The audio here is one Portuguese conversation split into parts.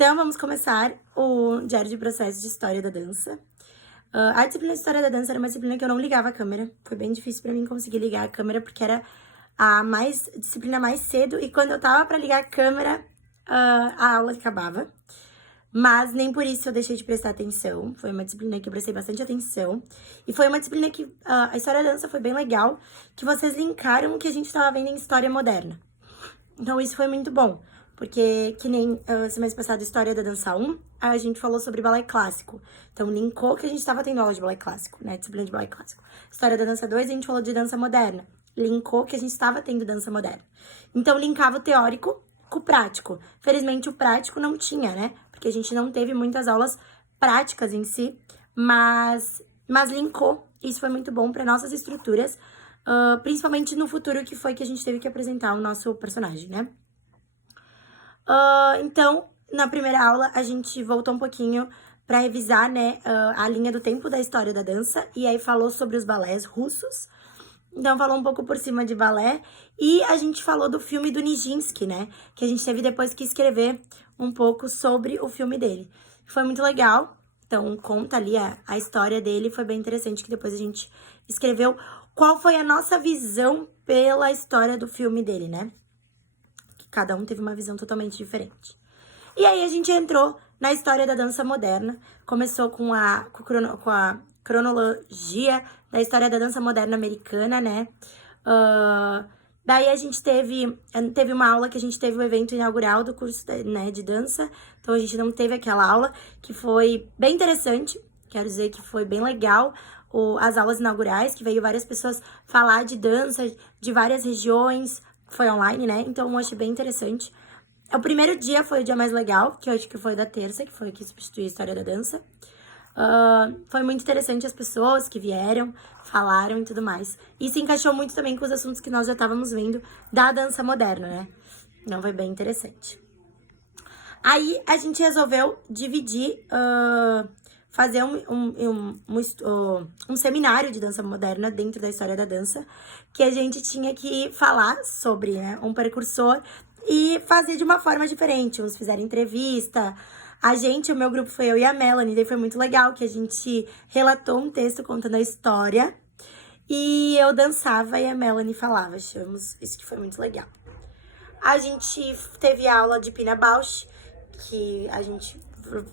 Então, vamos começar o Diário de Processo de História da Dança. A disciplina de História da Dança era uma disciplina que eu não ligava a câmera. Foi bem difícil pra mim conseguir ligar a câmera, porque era a disciplina mais cedo. E quando eu tava pra ligar a câmera, a aula acabava. Mas nem por isso eu deixei de prestar atenção. Foi uma disciplina que eu prestei bastante atenção. E foi uma disciplina que a História da Dança foi bem legal, que vocês linkaram o que a gente tava vendo em História Moderna. Então, isso foi muito bom, porque que nem semana passada, História da Dança 1, a gente falou sobre balé clássico. Então, linkou que a gente tava tendo aula de balé clássico, né? Disciplina de balé clássico. História da Dança 2, a gente falou de dança moderna. Linkou que a gente estava tendo dança moderna. Então, linkava o teórico com o prático. Felizmente, o prático não tinha, né? Porque a gente não teve muitas aulas práticas em si, mas linkou. Isso foi muito bom para nossas estruturas, principalmente no futuro, que foi que a gente teve que apresentar o nosso personagem, né? Então, na primeira aula, a gente voltou um pouquinho para revisar, né, a linha do tempo da história da dança, e aí falou sobre os balés russos. Então, falou um pouco por cima de balé, e a gente falou do filme do Nijinsky, né, que a gente teve depois que escrever um pouco sobre o filme dele. Foi muito legal, então conta ali a história dele, foi bem interessante, que depois a gente escreveu qual foi a nossa visão pela história do filme dele, né? Que cada um teve uma visão totalmente diferente. E aí a gente entrou na história da dança moderna, começou com a cronologia da história da dança moderna americana, né? Daí a gente teve uma aula que a gente teve o evento inaugural do curso, né, de dança. Então a gente não teve aquela aula, que foi bem interessante. Quero dizer que foi bem legal as aulas inaugurais, que veio várias pessoas falar de dança de várias regiões. Foi online, né? Então eu achei bem interessante. O primeiro dia foi o dia mais legal, que eu acho que foi da terça, que foi que substituiu a história da dança. Foi muito interessante as pessoas que vieram, falaram e tudo mais. E se encaixou muito também com os assuntos que nós já estávamos vendo da dança moderna, né? Então foi bem interessante. Aí a gente resolveu dividir, fazer um seminário de dança moderna dentro da história da dança, que a gente tinha que falar sobre, né, um precursor e fazer de uma forma diferente. Uns fizeram entrevista. O meu grupo foi eu e a Melanie, daí foi muito legal, que a gente relatou um texto contando a história e eu dançava e a Melanie falava. Achamos isso que foi muito legal. A gente teve aula de Pina Bausch, que a gente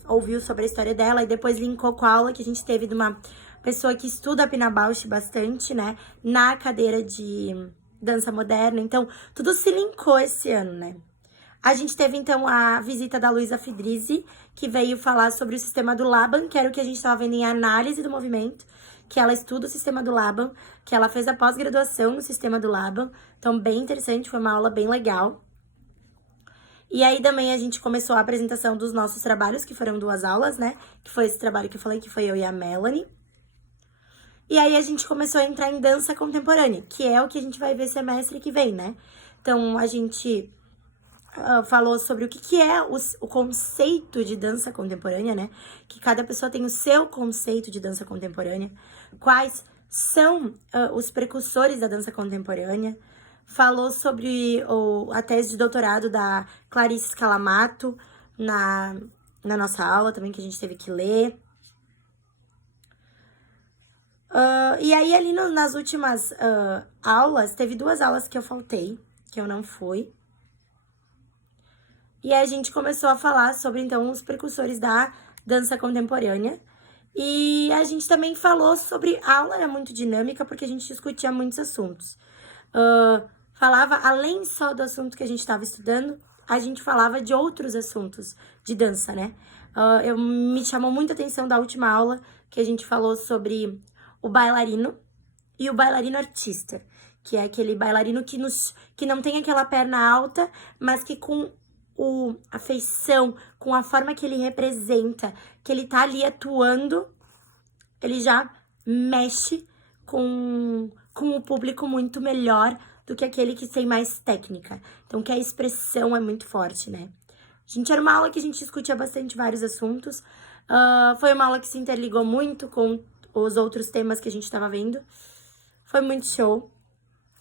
ouviu sobre a história dela e depois linkou com a aula que a gente teve de uma pessoa que estuda a Pina Bausch bastante, né, na cadeira de dança moderna. Então, tudo se linkou esse ano, né? A gente teve, então, a visita da Luísa Fidrizzi, que veio falar sobre o sistema do Laban, que era o que a gente estava vendo em análise do movimento, que ela estuda o sistema do Laban, que ela fez a pós-graduação no sistema do Laban. Então, bem interessante, foi uma aula bem legal. E aí também a gente começou a apresentação dos nossos trabalhos, que foram 2 aulas, né? Que foi esse trabalho que eu falei, que foi eu e a Melanie. E aí a gente começou a entrar em dança contemporânea, que é o que a gente vai ver semestre que vem, né? Então, a gente falou sobre o que é o conceito de dança contemporânea, né? Que cada pessoa tem o seu conceito de dança contemporânea. Quais são os precursores da dança contemporânea. Falou sobre a tese de doutorado da Clarice Scalamato na nossa aula também, que a gente teve que ler. E aí, ali nas últimas aulas, teve 2 aulas que eu faltei, que eu não fui. E aí a gente começou a falar sobre, então, os precursores da dança contemporânea. E a gente também falou sobre... A aula era muito dinâmica, porque a gente discutia muitos assuntos. Falava, além só do assunto que a gente estava estudando, a gente falava de outros assuntos de dança, né? Me chamou muita atenção da última aula, que a gente falou sobre o bailarino e o bailarino artista, que é aquele bailarino que não tem aquela perna alta, mas que com a feição, com a forma que ele representa, que ele tá ali atuando, ele já mexe com o público muito melhor do que aquele que tem mais técnica. Então, que a expressão é muito forte, né? Era uma aula que a gente discutia bastante vários assuntos. Foi uma aula que se interligou muito com os outros temas que a gente tava vendo. Foi muito show.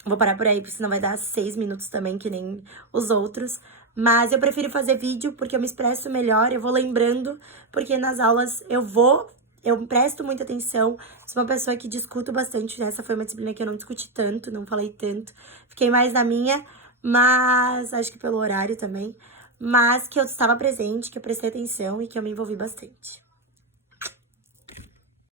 Vou parar por aí, porque senão vai dar 6 minutos também, que nem os outros. Mas eu prefiro fazer vídeo porque eu me expresso melhor, eu vou lembrando, porque nas aulas eu presto muita atenção, sou uma pessoa que discuto bastante, né? Essa foi uma disciplina que eu não discuti tanto, não falei tanto, fiquei mais na minha, mas acho que pelo horário também, mas que eu estava presente, que eu prestei atenção e que eu me envolvi bastante.